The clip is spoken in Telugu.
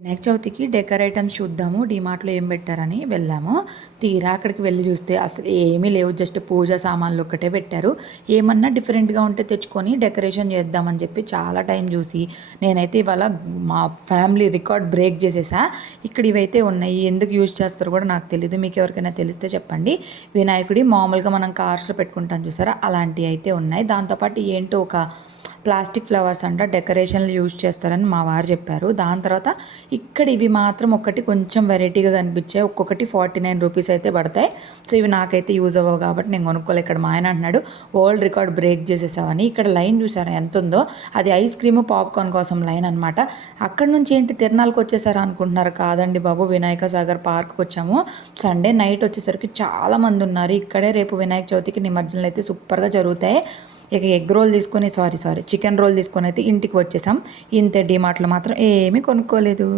వినాయక చవితికి డెకర్ ఐటమ్స్ చూద్దాము. డిమార్ట్లో ఏం పెట్టారని వెళ్ళాము తీరా అక్కడికి వెళ్ళి చూస్తే అసలు ఏమీ లేవు. జస్ట్ పూజ సామాన్లు ఒక్కటే పెట్టారు. ఏమన్నా డిఫరెంట్గా ఉంటే తెచ్చుకొని డెకరేషన్ చేద్దామని చెప్పి చాలా టైం చూసి నేనైతే ఇవాళ మా ఫ్యామిలీ రికార్డ్ బ్రేక్ చేసేసా. ఇక్కడ ఇవైతే ఉన్నాయి. ఎందుకు యూజ్ చేస్తారో కూడా నాకు తెలియదు మీకు ఎవరికైనా తెలిస్తే చెప్పండి. వినాయకుడి మామూలుగా మనం కార్స్లో పెట్టుకుంటాం చూసారా? అలాంటివి అయితే ఉన్నాయి. దాంతోపాటు ఏంటో ఒక ప్లాస్టిక్ ఫ్లవర్స్ అంట డెకరేషన్లు యూజ్ చేస్తారని మా వారు చెప్పారు. దాని తర్వాత ఇక్కడ ఇవి మాత్రం ఒకటి కొంచెం వెరైటీగా కనిపించాయి. ఒక్కొక్కటి ఫార్టీ నైన్ రూపీస్ అయితే పడతాయి. సో ఇవి నాకైతే యూజ్ అవ్వవు కాబట్టి నేను కొనుక్కోలే. ఇక్కడ మా ఆయన అంటున్నాడు వరల్డ్ రికార్డ్ బ్రేక్ చేసేసావని. ఇక్కడ లైన్ చూసారా ఎంత ఉందో? అది ఐస్ క్రీమ్ పాప్కార్న్ కోసం లైన్ అనమాట అక్కడ నుంచి ఏంటి తిరణాలకు వచ్చేసారా అనుకుంటున్నారు? కాదండి బాబు వినాయక సాగర్ పార్క్కి వచ్చాము. సండే నైట్ వచ్చేసరికి చాలామంది ఉన్నారు. ఇక్కడే రేపు వినాయక చవితికి నిమజ్జనలు అయితే సూపర్గా జరుగుతాయి. ఇక ఎగ్ రోల్ తీసుకొని సారీ సారీ చికెన్ రోల్ తీసుకొని అయితే ఇంటికి వచ్చేసాం. ఇంతే డిమార్ట్లో మాత్రం ఏమీ కొనుక్కోలేదు.